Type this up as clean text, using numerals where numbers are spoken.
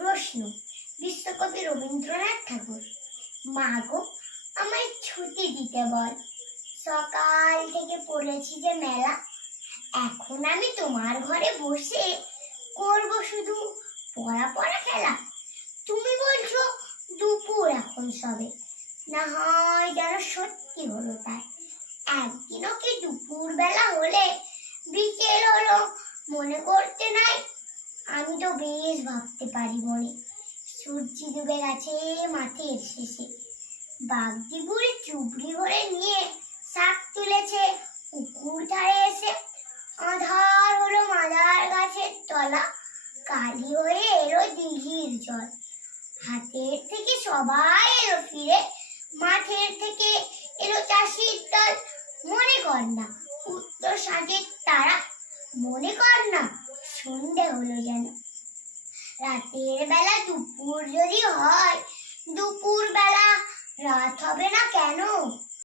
প্রশ্ন বিশ্বকবি রবীন্দ্রনাথ ঠাকুর। মা গো, আমায় ছুটি দিতে বল, সকাল থেকে পড়েছি যে মেলা। এখন আমি তোমার ঘরে বসে করব শুধু পড়া পড়া খেলা। তুমি বলছো দুপুর এখন সবে, না হয় যেন সত্যি হলো তাই। একদিনও কি দুপুর বেলা হলে বিকেল হলো মনে করতে নাই? আমি তো বেশ ভাবতে পারি মনে, সূর্য ডুবে গেছে মাঠের শেষে। বাগদি বুড়ি চুবড়ি ভরে নিয়ে শাক তুলেছে পুকুর ধারে এসে। আঁধার হলো মাদার গাছের তলা, কালি হয়ে এলো দিঘির জল। হাতের থেকে সবাই এলো ফিরে, মাঠের থেকে এলো চাষির দল। মনে কর না উত্তর সাজের তারা, মনে কর না সন্ধে হলো যেন। রাতের বেলা দুপুর যদি হয়, দুপুর বেলা রাত হবে না কেন?